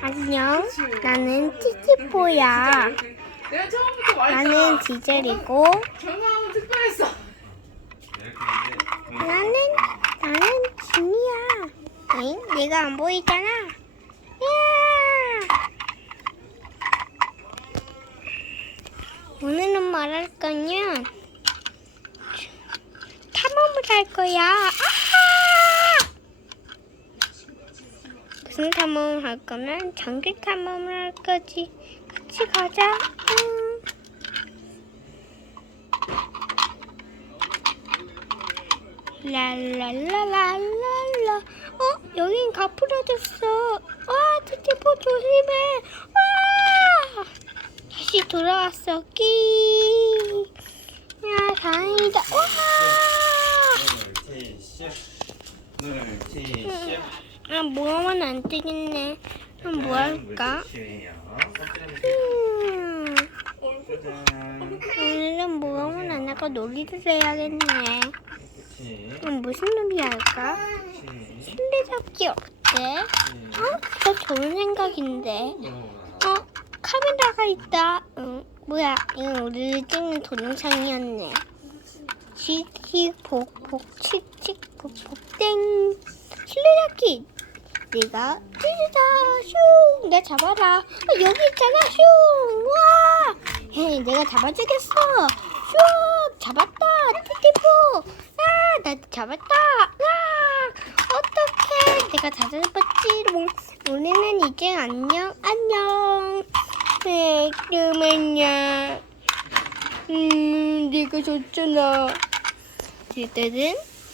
안녕. 나는 말했잖아. 나는 디젤이고 특별했어. 나는 나는 진이야. 응? 내가 안 보이잖아. 야! 오늘은 말할 거냐? 탐험을 할 거야. 아하! 무슨 탐험을 할 거면 전기 탐험을 할 거지. 같이 가자. 응. 랄랄랄랄랄라. 어? 여긴 가풀어졌어. 와, 티티포 조심해. 와! 다시 돌아왔어. 끼. 야, 다행이다. 와! 아, 뭐하면 안 되겠네. 그럼 뭐 할까? 음, 오늘은 뭐하면 안 하고 놀이를 해야겠네. 그럼 무슨 놀이 할까? 술래잡기 어때? 어? 저 좋은 생각인데. 어? 카메라가 있다. 응. 뭐야? 이거 우리를 찍는 동영상이었네. 칙칙 복 복 칙칙 복 복땡 술래잡기 내가 찌르다 슝! 내가 잡아라. 아, 여기 있잖아 슝와! 헤 내가 잡아주겠어. 슝! 잡았다 티티포. 아나 잡았다. 아 어떡해. 내가 다 잡았지롱 우리는 이제 안녕 안녕. 네 그러면요 음 내가 졌잖아. 일단은